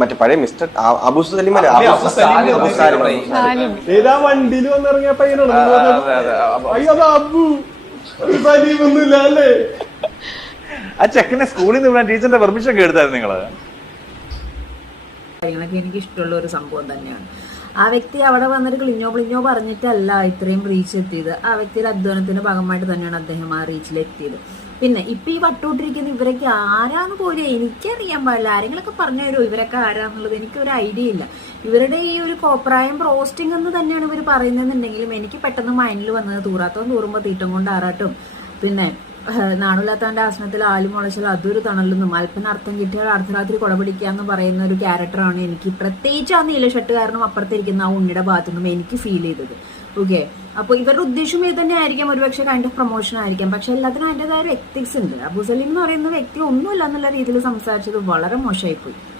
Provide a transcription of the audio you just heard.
മറ്റേ പഴയ മിസ്റ്റർ അബു സലീം ഏതാ വണ്ടിയിൽ വന്നിറങ്ങിയ പയ്യനാണ് അയ്യോ അത് അബു സലീം ഒന്നുമില്ല അല്ലേ? ആ ചെക്കനെ സ്കൂളിൽ നിന്ന് ടീച്ചറിന്റെ പെർമിഷൻ ഒക്കെ എടുത്തായിരുന്നു നിങ്ങള്? എനിക്ക് ഇഷ്ടമുള്ള ഒരു സംഭവം തന്നെയാണ്. ആ വ്യക്തി അവിടെ വന്നിട്ട് ക്ലിഞ്ഞോ പറഞ്ഞിട്ടല്ല ഇത്രയും റീച്ച് എത്തിയത്. ആ വ്യക്തിയുടെ അധ്വാനത്തിന്റെ ഭാഗമായിട്ട് തന്നെയാണ് അദ്ദേഹം ആ റീച്ചിലെത്തിയത്. പിന്നെ ഇപ്പൊ ഈ വട്ടോട്ടിരിക്കുന്ന ഇവരൊക്കെ ആരാന്ന് പോലും എനിക്കറിയാൻ പാടില്ല. ആരെങ്കിലൊക്കെ പറഞ്ഞു തരുമോ ഇവരൊക്കെ ആരാന്നുള്ളത്? എനിക്കൊരു ഐഡിയ ഇല്ല. ഇവരുടെ ഈ ഒരു കോപ്രായം റോസ്റ്റിംഗ് എന്ന് തന്നെയാണ് ഇവർ പറയുന്നതെന്നുണ്ടെങ്കിലും എനിക്ക് പെട്ടെന്ന് മൈൻഡിൽ വന്നത് തൂറാത്തവും തൂറുമ്പോ തീട്ടം കൊണ്ട് ആറാട്ടും, പിന്നെ നാണുല്ലാത്തവന്റെ ആസനത്തിൽ ആലും മുളച്ചാലും അതൊരു തണലെന്നും അല്പനർത്ഥം കിട്ടിയാൽ അർദ്ധരാത്രി കൊടപിടിക്കാന്ന് പറയുന്ന ഒരു ക്യാരക്ടറാണ് എനിക്ക് പ്രത്യേകിച്ച് ആ നീല ഷർട്ട് കാരണം അപ്പുറത്തിരിക്കുന്ന ആ ഉണ്ണിയുടെ ഭാഗത്തുനിന്നും എനിക്ക് ഫീൽ ചെയ്തത്. ഓക്കെ, അപ്പോൾ ഇവരുടെ ഉദ്ദേശം ഇത് തന്നെ ആയിരിക്കാം, ഒരുപക്ഷെ കൈൻഡ് ഓഫ് പ്രൊമോഷൻ ആയിരിക്കാം. പക്ഷെ എല്ലാത്തിനും അതിൻ്റെതായ ഒരു എത്തിക്സ് ഉണ്ട്. അബു സലീം എന്ന് പറയുന്ന വ്യക്തി ഒന്നുമില്ല എന്നുള്ള രീതിയിൽ സംസാരിച്ചത് വളരെ മോശമായിപ്പോയി.